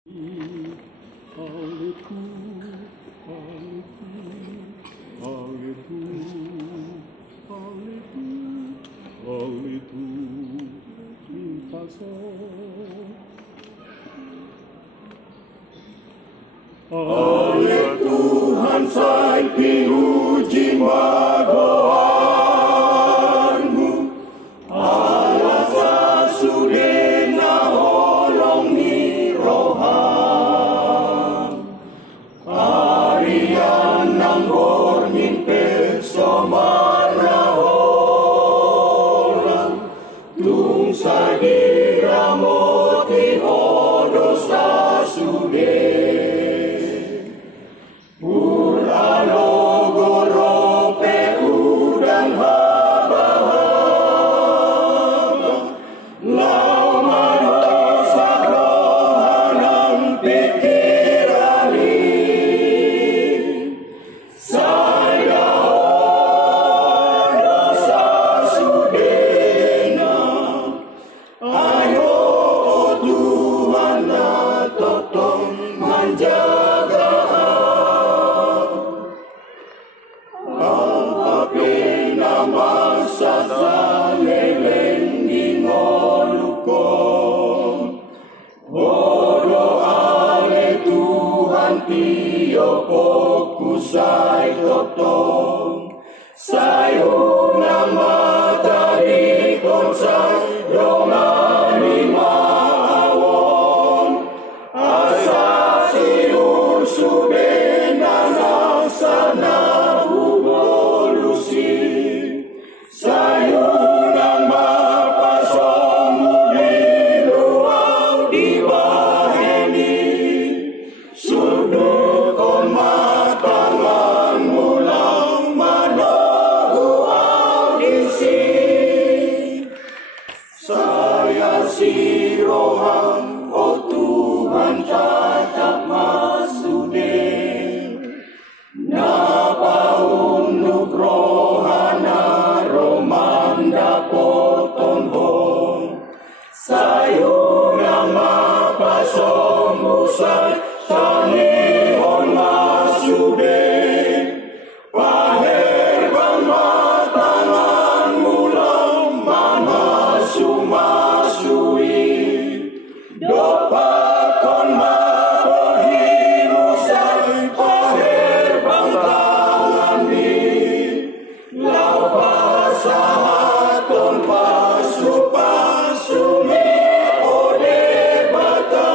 Oleh Tuhan saya diuji magoanmu, Allah sasudena holong ni rohan. Arian nanggor nyimpe somara orang, tung sadira moti hodo sasude. Kusai totong sayu nama tadi konsai romani mawon asasi ursubena sana ubolusi sayu nama pasong di luau di baheni sudut koma Roham, oh Tuhan cacat masude, napa nugrohana romanda poton hong, sayu nama pasong musai tani hon masude, paher bang matangan mulam manasu masui. Dopakon mapohimusay paher bangkangani lau pasahaton pasupasumi ode bata